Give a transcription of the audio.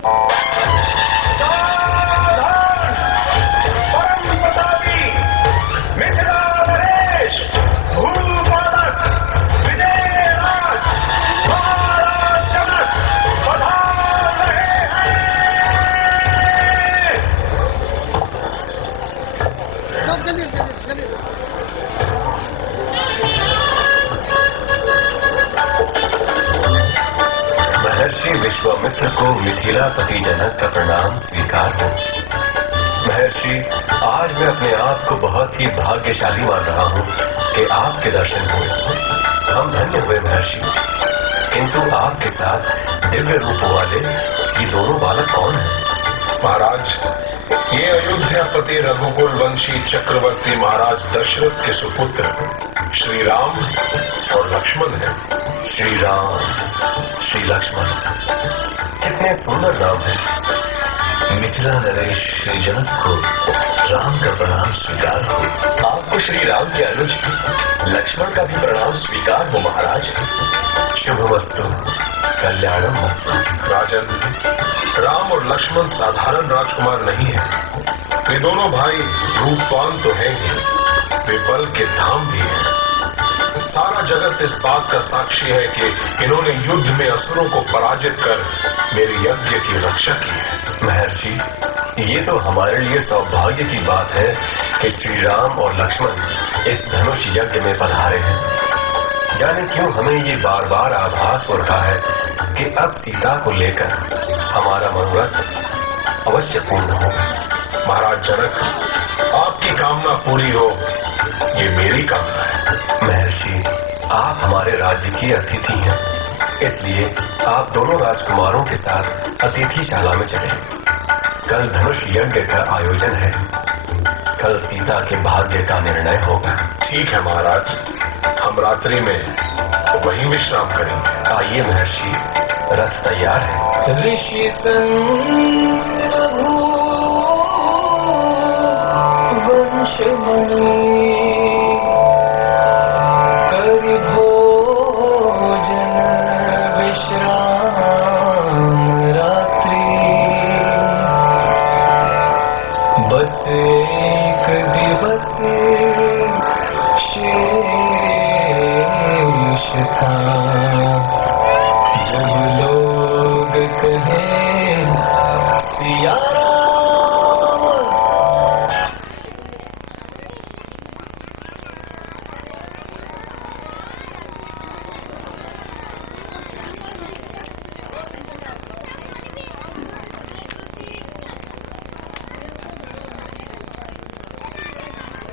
सावधान! परम प्रतापी मिथिला नरेश भूपालक विजयराज महाराज जनक पधार रहे हैं। महर्षि विश्वामित्र को मिथिलापति जनक का प्रणाम स्वीकार हो। महर्षि, आज मैं अपने आप को बहुत ही भाग्यशाली मान रहा हूँ कि आपके दर्शन हुए। हम धन्य हुए महर्षि। किंतु आपके साथ दिव्य रूप वाले ये दोनों बालक कौन हैं? महाराज, ये अयोध्यापति रघुकुल वंशी चक्रवर्ती महाराज दशरथ के सुपुत्र श्री राम और लक्ष्मण हैं। श्री राम, श्री लक्ष्मण, कितने सुंदर नाम है। मिथिला नरेश श्री जनक को राम का प्रणाम स्वीकार हो। आपको श्री राम के अनुज लक्ष्मण का भी प्रणाम स्वीकार हो महाराज। शुभमस्तु, कल्याणमस्तु। राजन, राम और लक्ष्मण साधारण राजकुमार नहीं है। वे दोनों भाई रूपवान तो है ही, वे बल के धाम भी हैं। सारा जगत इस बात का साक्षी है कि इन्होंने युद्ध में असुरों को पराजित कर मेरे यज्ञ की रक्षा की है। महर्षि, ये तो हमारे लिए सौभाग्य की बात है कि श्री राम और लक्ष्मण इस धनुष यज्ञ में पधारे हैं। जाने क्यों हमें ये बार बार आभास हो रहा है कि अब सीता को लेकर हमारा मनोरथ अवश्य पूर्ण होगा। महाराज जनक, आपकी कामना पूरी हो, ये मेरी कामना है। महर्षि, आप हमारे राज्य की अतिथि हैं, इसलिए आप दोनों राजकुमारों के साथ अतिथिशाला में चलें। कल धनुष यज्ञ का आयोजन है। कल सीता के भाग्य का निर्णय होगा। ठीक है महाराज, हम रात्रि में वहीं विश्राम करेंगे। आइए महर्षि, रथ तैयार है। ऋषि रघु वंशमणि कर भोजन विश्राम रात्रि। बस एक दिवस शेष था